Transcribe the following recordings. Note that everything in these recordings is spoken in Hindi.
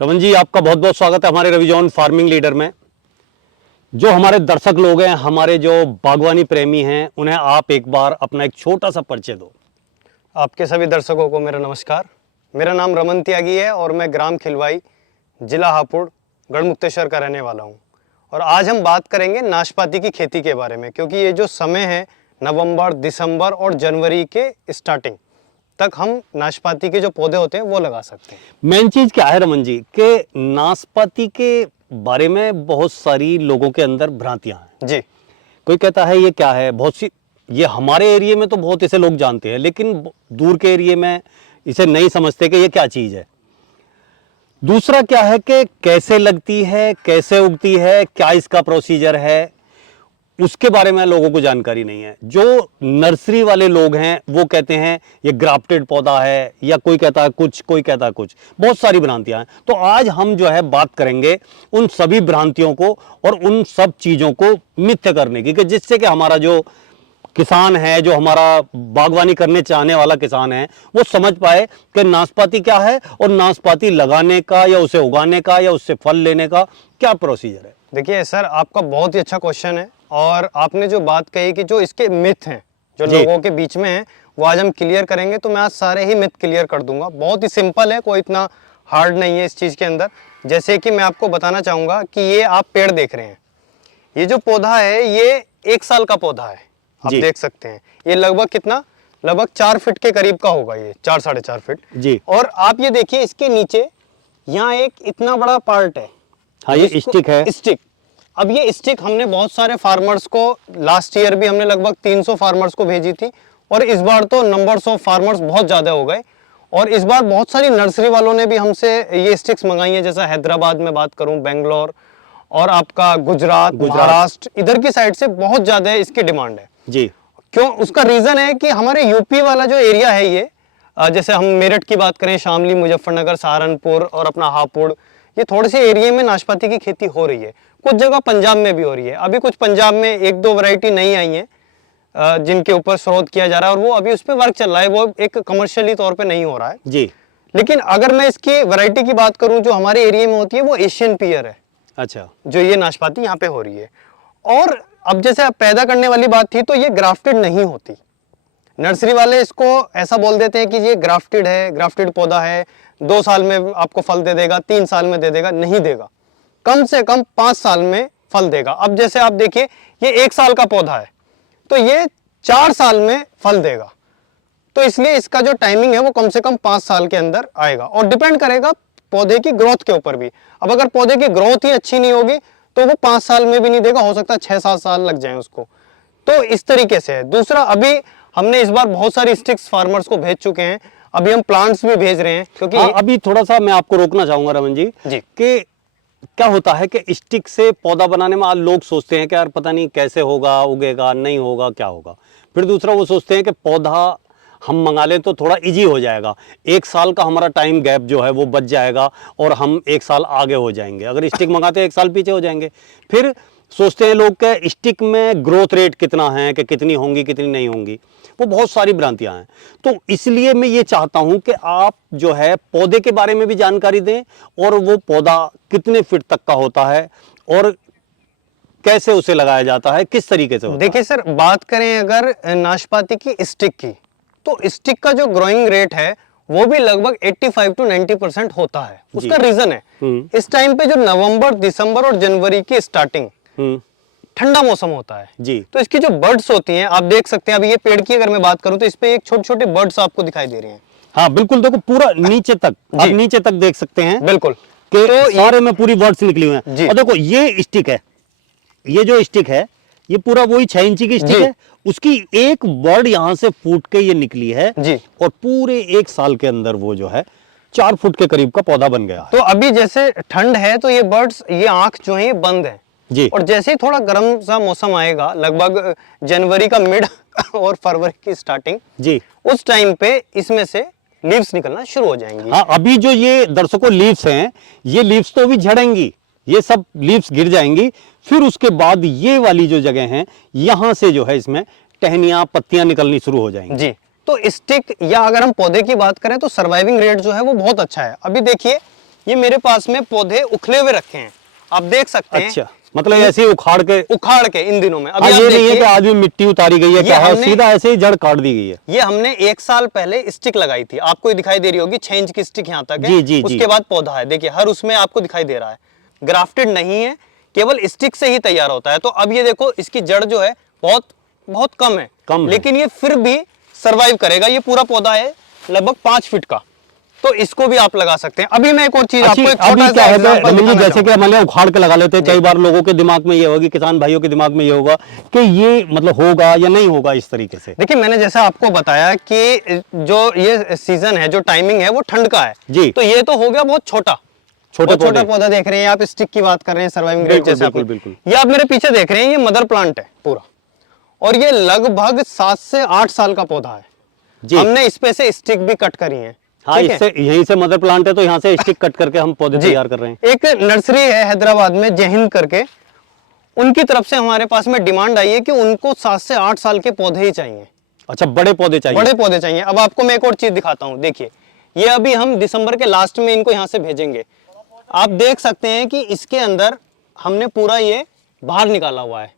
रमन जी, आपका बहुत बहुत स्वागत है हमारे रविजॉन फार्मिंग लीडर में। जो हमारे दर्शक लोग हैं, हमारे जो बागवानी प्रेमी हैं, उन्हें आप एक बार अपना एक छोटा सा परिचय दो। आपके सभी दर्शकों को मेरा नमस्कार। मेरा नाम रमन त्यागी है और मैं ग्राम खिलवाई, जिला हापुड़, गढ़मुक्तेश्वर का रहने वाला हूँ। और आज हम बात करेंगे नाशपाती की खेती के बारे में, क्योंकि ये जो समय है नवंबर, दिसंबर और जनवरी के स्टार्टिंग तक हम नाशपाती के जो पौधे होते हैं वो लगा सकते हैं। मेन चीज क्या है रमन जी कि नाशपाती के बारे में बहुत सारी लोगों के अंदर भ्रांतियां हैं। जी, कोई कहता है ये क्या है, बहुत सी ये हमारे एरिया में तो बहुत इसे लोग जानते हैं, लेकिन दूर के एरिया में इसे नहीं समझते कि ये क्या चीज है। दूसरा क्या है कि कैसे लगती है, कैसे उगती है, क्या इसका प्रोसीजर है, उसके बारे में लोगों को जानकारी नहीं है। जो नर्सरी वाले लोग हैं वो कहते हैं ये ग्राफ्टेड पौधा है, या कोई कहता है कुछ, कोई कहता है कुछ, बहुत सारी भ्रांतियां हैं। तो आज हम जो है बात करेंगे उन सभी भ्रांतियों को और उन सब चीज़ों को मिथ्या करने की, कि जिससे कि हमारा जो किसान है, जो हमारा बागवानी करने चाहने वाला किसान है, वो समझ पाए कि नाशपाती क्या है और नाशपाती लगाने का या उसे उगाने का या उससे फल लेने का क्या प्रोसीजर है। देखिए सर, आपका बहुत ही अच्छा क्वेश्चन है। और आपने जो बात कही कि जो इसके मिथ हैं, जो लोगों के बीच में हैं, वो आज हम क्लियर करेंगे। तो मैं आज सारे ही मिथ क्लियर कर दूंगा। बहुत ही सिंपल है, कोई इतना हार्ड नहीं है इस चीज़ के अंदर। जैसे कि मैं आपको बताना चाहूँगा कि ये आप पेड़ देख रहे हैं, ये जो पौधा है ये 1 साल का पौधा है। आप देख सकते हैं ये लगभग कितना, लगभग 4 फीट के करीब का होगा, ये 4 साढ़े 4 फीट जी। और आप ये देखिए इसके नीचे यहाँ एक इतना बड़ा पार्ट है। हाँ, ये स्टिक है। स्टिक। अब ये स्टिक हमने बहुत सारे फार्मर्स को, लास्ट ईयर भी हमने लगभग 300 फार्मर्स को भेजी थी, और इस बार तो नंबर्स ऑफ फार्मर्स बहुत ज़्यादा हो गए। और इस बार बहुत सारी नर्सरी वालों ने भी हमसे ये स्टिक्स मंगाई हैं। जैसा हैदराबाद में बात करूं, बेंगलोर और आपका गुजरात, महाराष्ट्र, इधर की साइड से बहुत ज़्यादा इसकी डिमांड है जी। क्यों? उसका रीज़न है कि हमारे यूपी वाला जो एरिया है ये, जैसे हम मेरठ की बात करें, शामली, मुजफ्फरनगर, सहारनपुर और अपना हापुड़, ये थोड़े से एरिया में नाशपाती की खेती हो रही है। कुछ जगह पंजाब में भी हो रही है। अभी कुछ पंजाब में 1-2 वैरायटी नहीं आई हैं जिनके ऊपर शोध किया जा रहा है, और वो अभी उस पर वर्क चल रहा है। वो एक कमर्शियली तौर पे नहीं हो रहा है जी। लेकिन अगर मैं इसकी वैरायटी की बात करूं जो हमारे एरिया में होती है, वो एशियन पियर है। अच्छा। जो ये नाशपाती यहाँ पे हो रही है। और अब जैसे आप पैदा करने वाली बात थी, तो ये ग्राफ्टेड नहीं होती। नर्सरी वाले इसको ऐसा बोल देते हैं कि ये ग्राफ्टेड है, ग्राफ्टेड पौधा है, 2 साल में आपको फल दे देगा, 3 साल में दे देगा। नहीं देगा, कम से कम 5 साल में फल देगा। अब जैसे आप देखिए ये 1 साल का पौधा है, तो ये 4 साल में फल देगा। तो इसलिए इसका जो टाइमिंग है वो कम से कम 5 साल के अंदर आएगा, और डिपेंड करेगा पौधे की ग्रोथ के ऊपर भी। अब अगर पौधे की ग्रोथ ही अच्छी नहीं होगी तो वो 5 साल में भी नहीं देगा, हो सकता है 6-7 साल लग जाए उसको। तो इस तरीके से है। दूसरा, अभी हमने इस बार बहुत सारी स्टिक्स फार्मर्स को भेज चुके हैं। अभी हम प्लांट्स भी भेज रहे हैं, क्योंकि अभी थोड़ा सा मैं आपको रोकना चाहूंगा रमन जी कि क्या होता है कि स्टिक से पौधा बनाने में आज लोग सोचते हैं कि यार पता नहीं कैसे होगा, उगेगा नहीं होगा, क्या होगा। फिर दूसरा वो सोचते हैं कि पौधा हम मंगा लें तो थोड़ा इजी हो जाएगा, 1 साल का हमारा टाइम गैप जो है वो बच जाएगा और हम 1 साल आगे हो जाएंगे। अगर स्टिक मंगाते हैं 1 साल पीछे हो जाएंगे। फिर सोचते हैं लोग कि स्टिक में ग्रोथ रेट कितना है, कि कितनी होंगी कितनी नहीं होंगी। वो बहुत सारी भ्रांतियां हैं। तो इसलिए मैं ये चाहता हूं कि आप जो है पौधे के बारे में भी जानकारी दें, और वो पौधा कितने फीट तक का होता है और कैसे उसे लगाया जाता है, किस तरीके से होता है। देखिए सर, बात करें अगर नाशपाती की स्टिक की, तो स्टिक का जो ग्रोइंग रेट है वो भी लगभग 85 to 90% होता है। उसका रीजन है इस टाइम पे जो नवंबर, दिसंबर और जनवरी की स्टार्टिंग ठंडा मौसम होता है जी। तो इसकी जो बर्ड्स होती हैं, आप देख सकते हैं। अभी ये पेड़ की अगर मैं बात करूं तो इस पे एक छोटे छोटे बर्ड्स आपको दिखाई दे रहे हैं। हाँ बिल्कुल, देखो पूरा नीचे तक, आप नीचे तक देख सकते हैं। बिल्कुल, कि तो सारे में पूरी बर्ड्स निकली हुई हैं। और देखो ये स्टिक है, ये जो स्टिक है ये पूरा वही 6 इंची की स्टिक है। उसकी एक बर्ड यहाँ से फूट के ये निकली है जी। और पूरे 1 साल के अंदर वो जो है 4 फुट के करीब का पौधा बन गया है। तो अभी जैसे ठंड है तो ये बर्ड्स, ये आंख जो है ये बंद है जी। और जैसे ही थोड़ा गर्म सा मौसम आएगा, लगभग जनवरी का मिड और फरवरी की स्टार्टिंग जी, उस टाइम पे इसमें से लीव्स निकलना शुरू हो जाएंगी। हाँ, अभी जो ये दर्शकों लीव्स हैं, ये लीव्स तो अभी झड़ेंगी, ये सब लीव्स गिर जाएंगी। फिर उसके बाद ये वाली जो जगह है, यहां से जो है इसमें टहनियां, पत्तियां निकलनी शुरू हो जाएंगी जी। तो स्टिक या अगर हम पौधे की बात करें तो सर्वाइविंग रेट जो है वो बहुत अच्छा है। अभी देखिए ये मेरे पास में पौधे उखले हुए रखे हैं, आप देख सकते हैं। अच्छा, मतलब ऐसे ही उखाड़ के इन दिनों में हाँ, ये नहीं है कि आज भी मिट्टी उतारी गई है, क्या है, सीधा ऐसे ही जड़ काट दी गई है। ये हमने 1 साल पहले स्टिक लगाई थी, आपको ये दिखाई दे रही होगी, 6 इंच की स्टिक यहाँ तक है। जी, जी, उसके जी। बाद पौधा है, देखिए हर उसमें आपको दिखाई दे रहा है, ग्राफ्टेड नहीं है, केवल स्टिक से ही तैयार होता है। तो अब ये देखो, इसकी जड़ जो है बहुत बहुत कम है, लेकिन ये फिर भी सर्वाइव करेगा। ये पूरा पौधा है लगभग 5 फीट का, तो इसको भी आप लगा सकते हैं। अभी मैं एक और चीज आपको एक छोटा सा एग्जांपल दिखाना जैसे कि मान लिया उखाड़ के लगा लेते हैं, कई बार लोगों के दिमाग में ये होगी, किसान भाइयों के दिमाग में ये होगा कि ये मतलब होगा या नहीं होगा इस तरीके से। देखिए, मैंने जैसा आपको बताया कि जो ये सीजन है, जो टाइमिंग है वो ठंड का है जी। तो ये तो हो गया बहुत छोटा छोटा पौधा देख रहे हैं आप, स्टिक की बात कर रहे हैं, सर्वाइविंग रेट जैसे बिल्कुल, बिल्कुल। ये आप मेरे पीछे देख रहे हैं, ये मदर प्लांट है पूरा, और ये लगभग 7 से 8 साल का पौधा है जी। हमने इस पे से स्टिक भी कट करी है। हाँ, इससे यहीं से मदर प्लांट है, तो यहाँ से स्टिक कट करके हम पौधे तैयार कर रहे हैं। एक नर्सरी है हैदराबाद में, जय हिंद करके, उनकी तरफ से हमारे पास में डिमांड आई है कि उनको 7 से 8 साल के पौधे ही चाहिए। अच्छा, बड़े पौधे चाहिए? बड़े पौधे चाहिए। अब आपको मैं एक और चीज दिखाता हूँ, देखिए ये अभी हम दिसंबर के लास्ट में इनको यहाँ से भेजेंगे। आप देख सकते हैं कि इसके अंदर हमने पूरा ये बाहर निकाला हुआ है,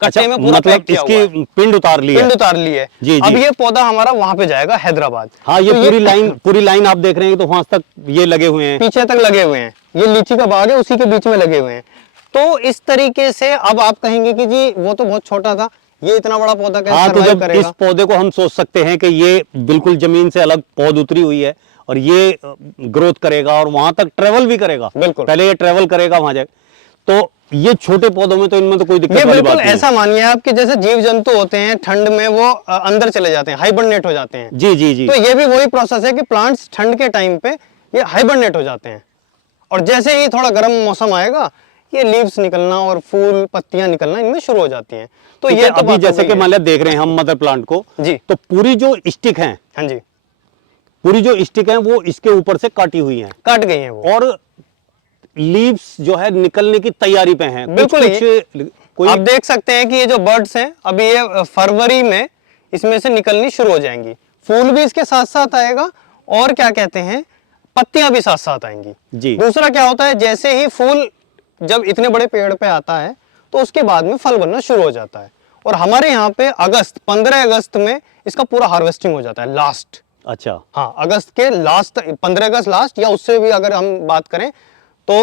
कट्टे में पूरा पैक किया हुआ है। इसकी पिंड उतार ली है। पिंड उतार ली है जी, अब ये पौधा हमारा वहां पे जाएगा हैदराबाद। हाँ, ये तो पूरी लाइन आप देख रहे हैं, तो वहां तक ये लगे हुए हैं, पीछे तक लगे हुए हैं। ये लीची का बाग है, उसी के बीच में लगे हुए हैं। तो इस तरीके से अब आप कहेंगे कि जी वो तो बहुत छोटा था, ये इतना बड़ा पौधा कैसे सर्वाइव करेगा? इस पौधे को हम सोच सकते हैं कि ये बिल्कुल जमीन से अलग पौध उतरी हुई है और ये ग्रोथ करेगा और वहां तक ट्रेवल भी करेगा। बिल्कुल, पहले ये ट्रेवल करेगा वहां जाए। तो ये छोटे पौधों में तो इनमें तो कोई दिक्कत ये वाली बिल्कुल बात नहीं। ऐसा मानिए आप कि जैसे जीव जंतु होते हैं, ठंड में वो अंदर चले जाते हैं, हाइबरनेट हो जाते हैं। जी जी जी। तो ये भी वही प्रोसेस है कि प्लांट्स ठंड के टाइम पे ये हाइबरनेट हो जाते हैं, और जैसे ही थोड़ा गर्म मौसम आएगा, ये लीव्स निकलना और फूल पत्तियां निकलना इनमें शुरू हो जाती हैं। तो ये तो अभी जैसे कि मान लिया देख रहे हैं हम मदर प्लांट को जी, तो पूरी जो स्टिक है, हाँ जी, पूरी जो स्टिक है वो इसके ऊपर से काटी हुई है, काट गई है वो, और लीव्स जो है निकलने की तैयारी पे हैं। बिल्कुल कोई आप देख सकते हैं कि ये जो बर्ड्स हैं अभी ये फरवरी में इसमें से निकलनी शुरू हो जाएंगी, फूल भी इसके साथ साथ आएगा और क्या कहते हैं पत्तियां भी साथ साथ आएंगी जी। दूसरा क्या होता है, जैसे ही फूल जब इतने बड़े पेड़ पे आता है तो उसके बाद में फल बनना शुरू हो जाता है, और हमारे यहाँ पे 15 अगस्त में इसका पूरा हार्वेस्टिंग हो जाता है लास्ट। अच्छा, हाँ, अगस्त के लास्ट, 15 अगस्त लास्ट, या उससे भी अगर हम बात करें तो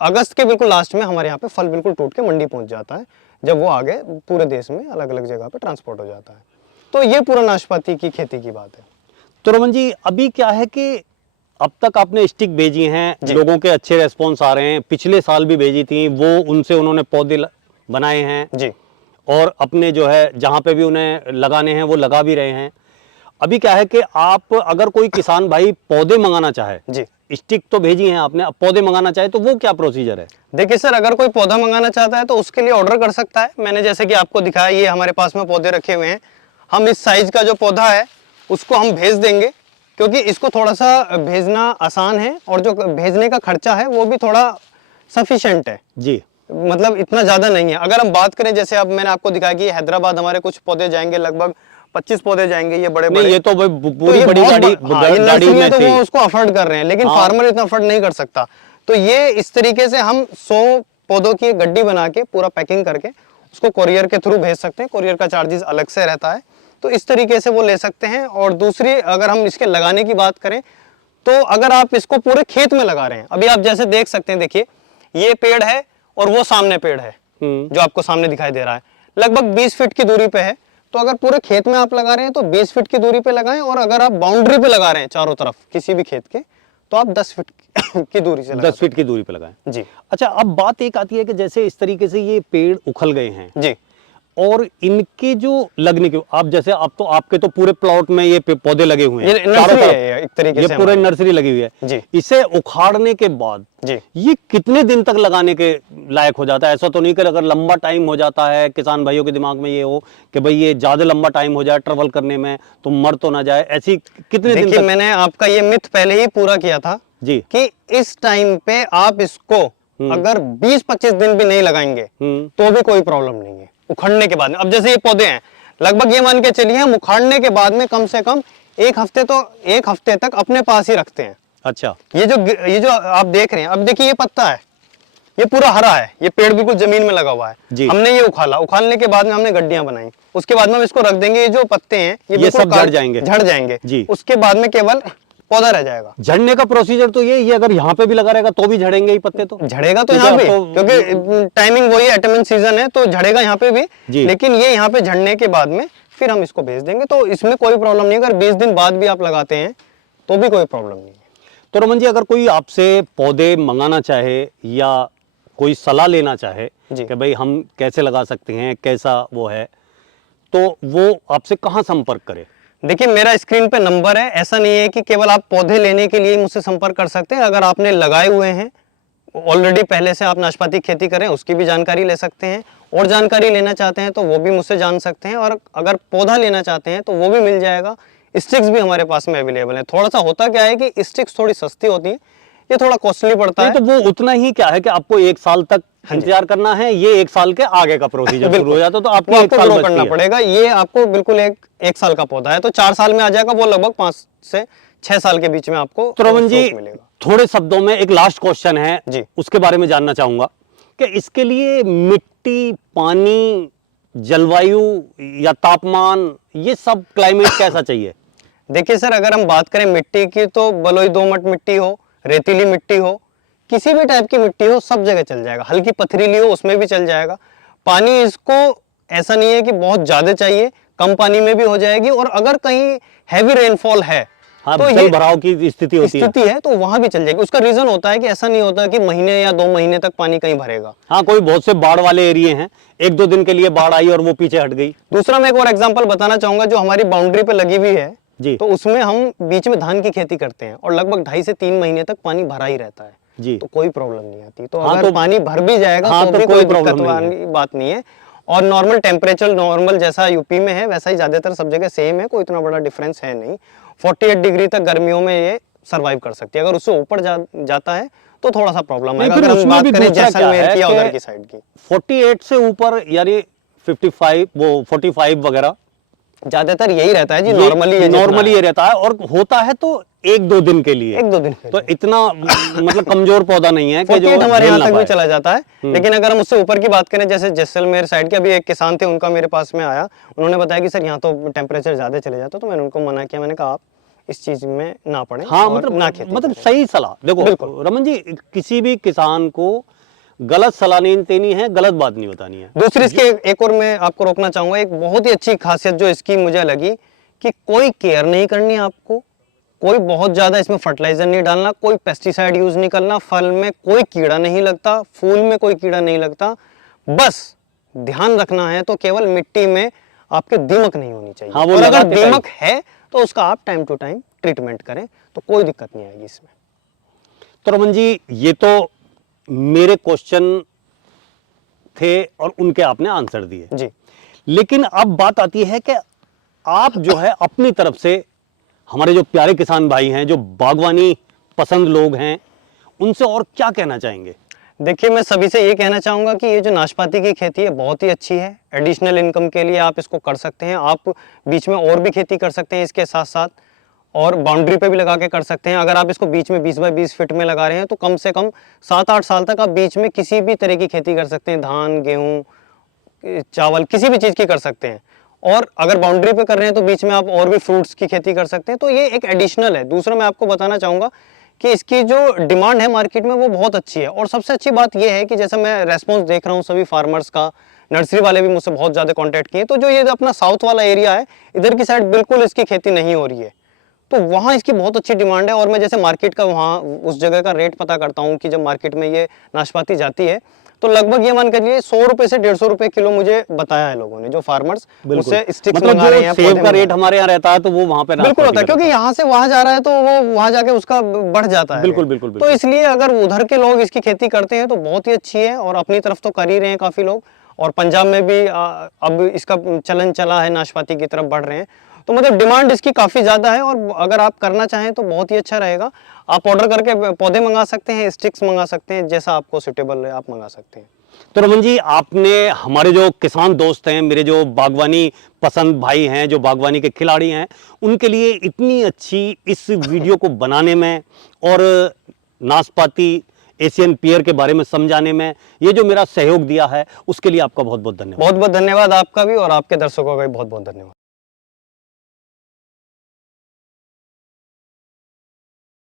अगस्त के बिल्कुल लास्ट में हमारे यहाँ पे फल बिल्कुल टूट के मंडी पहुंच जाता है, जब वो आगे पूरे देश में अलग अलग जगह पे ट्रांसपोर्ट हो जाता है। तो ये पूरा नाशपाती की खेती की बात है। तो रमन जी, अभी क्या है कि अब तक आपने स्टिक भेजी हैं, लोगों के अच्छे रेस्पॉन्स आ रहे हैं, पिछले साल भी भेजी थी वो, उनसे उन्होंने पौधे बनाए हैं जी, और अपने जो है जहाँ पे भी उन्हें लगाने हैं वो लगा भी रहे हैं। अभी क्या है कि आप अगर कोई किसान भाई पौधे मंगाना चाहे, जी, स्टिक तो भेजी हैं आपने, अब पौधे मंगाना चाहे तो वो क्या प्रोसीजर है? देखिए सर, अगर कोई पौधा मंगाना चाहता है तो उसके लिए ऑर्डर कर सकता है। मैंने जैसे कि आपको दिखाया, ये हमारे पास में पौधे रखे हुए हैं, हम इस साइज का जो पौधा है उसको हम भेज देंगे, क्योंकि इसको थोड़ा सा भेजना आसान है और जो भेजने का खर्चा है वो भी थोड़ा सफिशिएंट है जी, मतलब इतना ज़्यादा नहीं है। अगर हम बात करें, जैसे अब मैंने आपको दिखाया कि हैदराबाद हमारे कुछ पौधे जाएंगे, लगभग 25 पौधे जाएंगे, ये बड़े बड़े। ये तो पूरी ये बड़ी गाड़ी गाड़ी में तो वो उसको अफोर्ड कर रहे हैं, लेकिन फार्मर इतना अफोर्ड नहीं कर सकता। तो ये इस तरीके से हम 100 पौधों की एक गड्डी बना के पूरा पैकिंग करके उसको कोरियर के थ्रू भेज सकते हैं। कोरियर का चार्जेस अलग से रहता है, तो इस तरीके से वो ले सकते हैं। और दूसरी, अगर हम इसके लगाने की बात करें तो अगर आप इसको पूरे खेत में लगा रहे हैं, अभी आप जैसे देख सकते हैं, देखिए ये पेड़ है और वो सामने पेड़ है जो आपको सामने दिखाई दे रहा है, लगभग 20 फीट की दूरी पे है। तो अगर पूरे खेत में आप लगा रहे हैं तो 20 फीट की दूरी पे लगाएं, और अगर आप बाउंड्री पे लगा रहे हैं चारों तरफ किसी भी खेत के, तो आप 10 फीट की दूरी से 10 फीट की दूरी पे लगाएं जी। अच्छा, अब बात एक आती है कि जैसे इस तरीके से ये पेड़ उखल गए हैं जी, और इनके जो लगने के, आप जैसे आप तो आपके तो पूरे प्लॉट में ये पौधे लगे हुए हैं, ये नर्सरी है एक तरीके से, ये पूरे नर्सरी लगी हुई है जी। इसे उखाड़ने के बाद जी, ये कितने दिन तक लगाने के लायक हो जाता है? ऐसा तो नहीं कि अगर लंबा टाइम हो जाता है, किसान भाइयों के दिमाग में ये हो कि भाई ये ज्यादा लंबा टाइम हो जाए ट्रेवल करने में तो मर तो ना जाए, ऐसी कितने दिन तक? मैंने आपका ये मिथ पहले ही पूरा किया था जी कि इस टाइम पे आप इसको अगर 20-25 दिन भी नहीं लगाएंगे तो भी कोई प्रॉब्लम नहीं है उखड़ने के बाद में। अब जैसे ये पौधे हैं, लगभग ये मान के चलिए हम उखाड़ने के बाद में कम से कम एक हफ्ते तक अपने पास ही रखते हैं, अच्छा, ये जो आप देख रहे हैं, अब देखिए ये पत्ता है, ये पूरा हरा है, ये पेड़ बिल्कुल जमीन में लगा हुआ है। जी। हमने ये उखाला, उखालने के बाद में हमने गड्डियां बनाई, उसके बाद में हम इसको रख देंगे, ये जो पत्ते हैं ये बिल्कुल सब झड़ जाएंगे। झड़ जाएंगे जी। उसके बाद में केवल पौधा रह जाएगा। झड़ने का प्रोसीजर तो ये अगर यहाँ पे भी लगा रहेगा तो भी झड़ेंगे ही पत्ते, तो झड़ेगा तो क्योंकि यहाँ पे, अब तो- क्योंकि टाइमिंग वही एटमन सीजन है, तो झड़ेगा यहाँ पे भी। जी। लेकिन ये यहाँ पे झड़ने के बाद में फिर हम इसको भेज देंगे, तो इसमें कोई प्रॉब्लम नहीं है। अगर 20 दिन बाद भी आप लगाते हैं तो भी कोई प्रॉब्लम नहीं है। तो रमन जी, अगर कोई आपसे पौधे मंगाना चाहे या कोई सलाह लेना चाहे जी। कि भाई हम कैसे लगा सकते हैं, कैसा वो है, तो वो आपसे कहाँ संपर्क करे? देखिए मेरा स्क्रीन पे नंबर है, ऐसा नहीं है कि केवल आप पौधे लेने के लिए मुझसे संपर्क कर सकते हैं। अगर आपने लगाए हुए हैं ऑलरेडी, पहले से आप नाशपाती की खेती करें, उसकी भी जानकारी ले सकते हैं, और जानकारी लेना चाहते हैं तो वो भी मुझसे जान सकते हैं, और अगर पौधा लेना चाहते हैं तो वो भी मिल जाएगा। स्टिक्स भी हमारे पास में अवेलेबल है। थोड़ा सा होता क्या है कि स्टिक्स थोड़ी सस्ती होती है, ये थोड़ा कॉस्टली पड़ता है। नहीं, तो वो उतना ही क्या है कि आपको 1 साल तक इंतजार करना है, ये 1 साल के आगे का प्रोसीजर शुरू हो जाता है, तो आपको 1 साल ग्रो करना बचती है। पड़ेगा। ये आपको बिल्कुल एक साल का पौधा है, तो 4 साल में आ जाएगा, वो लगभग 5 से 6 साल के बीच में आपको तो रमन जी, फ्रूट मिलेगा। थोड़े शब्दों में एक लास्ट क्वेश्चन है जी। उसके बारे में जानना चाहूंगा कि इसके लिए मिट्टी, पानी, जलवायु या तापमान, ये सब क्लाइमेट कैसा चाहिए? देखिए सर, अगर हम बात करें मिट्टी की, तो बलुई दोमट मिट्टी हो, रेतीली मिट्टी हो, किसी भी टाइप की मिट्टी हो, सब जगह चल जाएगा। हल्की पथरीली हो, उसमें भी चल जाएगा। पानी इसको ऐसा नहीं है कि बहुत ज्यादा चाहिए, कम पानी में भी हो जाएगी। और अगर कहीं हैवी रेनफॉल है, हाँ, तो जल भराव की स्थिति होती है, तो वहां भी चल जाएगी। उसका रीजन होता है कि ऐसा नहीं होता कि महीने या 2 महीने तक पानी कहीं भरेगा। हाँ, कोई बहुत से बाढ़ वाले एरिया हैं, 1-2 दिन के लिए बाढ़ आई और वो पीछे हट गई। दूसरा मैं एक और एग्जांपल बताना चाहूंगा, जो हमारी बाउंड्री पे लगी हुई है जी। तो उसमें हम बीच में धान की खेती करते हैं, और लगभग 2.5 से 3 महीने तक पानी भरा ही रहता है जी। तो कोई प्रॉब्लम नहीं आती। तो हाँ, अगर तो पानी भर भी जाएगा हाँ, तो भी कोई कोई प्रॉब्लम दिक्कत नहीं वाली बात नहीं है। और नॉर्मल टेम्परेचर, नॉर्मल जैसा यूपी में है वैसा ही ज्यादातर सब जगह सेम है, कोई इतना बड़ा डिफरेंस है नहीं। 48 डिग्री तक गर्मियों में ये सर्वाइव कर सकती है। अगर उससे ऊपर जाता है तो थोड़ा सा प्रॉब्लम आएगा। फिर अगर हम उसमें बात भी करें दूसरा क्या जैसलमेर है की या कि उधर की साइड की, 48 से ऊपर यानी 55, वो 45 वगैरह ज्यादातर यही रहता है जी। नॉर्मली ये रहता है, और होता है तो 1-2 दिन के लिए। 1-2 दिन के तो लिए। इतना मतलब कमजोर पौधा नहीं है कि जो 48 हमारे झेल यहाँ ना तक भी पाए। चला जाता है। लेकिन अगर हम उससे ऊपर की बात करें, जैसे जैसलमेर साइड के अभी एक किसान थे, उनका मेरे पास में आया, उन्होंने बताया कि सर यहाँ तो टेम्परेचर ज्यादा चले जाता है। तो मैंने उनको मना किया, मैंने कहा आप इस चीज में ना पड़े। हाँ, और ना खेती मतलब करें। सही सलाह। देखो बिल्कुल। रमन जी, किसी भी किसान को गलत सलाह नहीं देनी है, गलत बात नहीं बतानी है। दूसरी इसकी एक और मैं आपको रोकना चाहूंगा, एक बहुत ही अच्छी खासियत जो इसकी मुझे लगी कि कोई केयर नहीं करनी आपको, कोई बहुत ज्यादा इसमें फर्टिलाइजर नहीं डालना, कोई पेस्टिसाइड यूज नहीं करना, फल में कोई कीड़ा नहीं लगता, फूल में कोई कीड़ा नहीं लगता। बस ध्यान रखना है तो केवल मिट्टी में आपके दीमक नहीं होनी चाहिए। हाँ, वो और अगर लगाते टाइम। दीमक है तो उसका आप टाइम टू टाइम ट्रीटमेंट करें, तो कोई दिक्कत नहीं आएगी इसमें। तो रमन जी, ये तो मेरे क्वेश्चन थे और उनके आपने आंसर दिए। जी। लेकिन अब बात आती है कि आप जो है अपनी तरफ से हमारे जो प्यारे किसान भाई हैं, जो बागवानी पसंद लोग हैं, उनसे और क्या कहना चाहेंगे? देखिए मैं सभी से ये कहना चाहूँगा कि ये जो नाशपाती की खेती है बहुत ही अच्छी है। एडिशनल इनकम के लिए आप इसको कर सकते हैं। आप बीच में और भी खेती कर सकते हैं इसके साथ साथ, और बाउंड्री पे भी लगा के कर सकते हैं। अगर आप इसको बीच में 20 बाय 20 फीट में लगा रहे हैं तो कम से कम 7-8 साल तक आप बीच में किसी भी तरह की खेती कर सकते हैं। धान, गेहूँ, चावल, किसी भी चीज़ की कर सकते हैं। और अगर बाउंड्री पे कर रहे हैं तो बीच में आप और भी फ्रूट्स की खेती कर सकते हैं। तो ये एक एडिशनल है। दूसरा मैं आपको बताना चाहूँगा कि इसकी जो डिमांड है मार्केट में वो बहुत अच्छी है। और सबसे अच्छी बात ये है कि जैसे मैं रेस्पॉन्स देख रहा हूँ सभी फार्मर्स का, नर्सरी वाले भी मुझसे बहुत ज़्यादा कॉन्टैक्ट किए। तो जो ये अपना साउथ वाला एरिया है, इधर की साइड बिल्कुल इसकी खेती नहीं हो रही है, तो वहाँ इसकी बहुत अच्छी डिमांड है। और मैं जैसे मार्केट का वहाँ उस जगह का रेट पता करता हूँ कि जब मार्केट में ये नाशपाती जाती है तो लगभग ये मान कर लिए 100 रुपए से 150 रुपए किलो मुझे बताया है लोगों ने, जो फार्मर्स मुझसे स्टिक्स मतलब मंगा रहे जो हैं। सेब का रेट हमारे यहाँ रहता है तो वो वहाँ पे बिल्कुल होता है, क्योंकि यहाँ से वहाँ जा रहा है तो वो वहाँ जाके उसका बढ़ जाता है। बिल्कुल, बिल्कुल, तो बिल्कुल। इसलिए अगर उधर के लोग इसकी खेती करते हैं तो बहुत ही अच्छी है। और अपनी तरफ तो कर ही रहे हैं काफी लोग, और पंजाब में भी अब इसका चलन चला है, नाशपाती की तरफ बढ़ रहे हैं। तो मतलब डिमांड इसकी काफ़ी ज़्यादा है। और अगर आप करना चाहें तो बहुत ही अच्छा रहेगा। आप ऑर्डर करके पौधे मंगा सकते हैं, स्टिक्स मंगा सकते हैं, जैसा आपको सुटेबल है आप मंगा सकते हैं। तो रमन जी, आपने हमारे जो किसान दोस्त हैं, मेरे जो बागवानी पसंद भाई हैं, जो बागवानी के खिलाड़ी हैं, उनके लिए इतनी अच्छी इस वीडियो को बनाने में और नाशपाती एशियन पियर के बारे में समझाने में ये जो मेरा सहयोग दिया है, उसके लिए आपका बहुत बहुत धन्यवाद। बहुत बहुत धन्यवाद आपका भी, और आपके दर्शकों का भी बहुत बहुत धन्यवाद।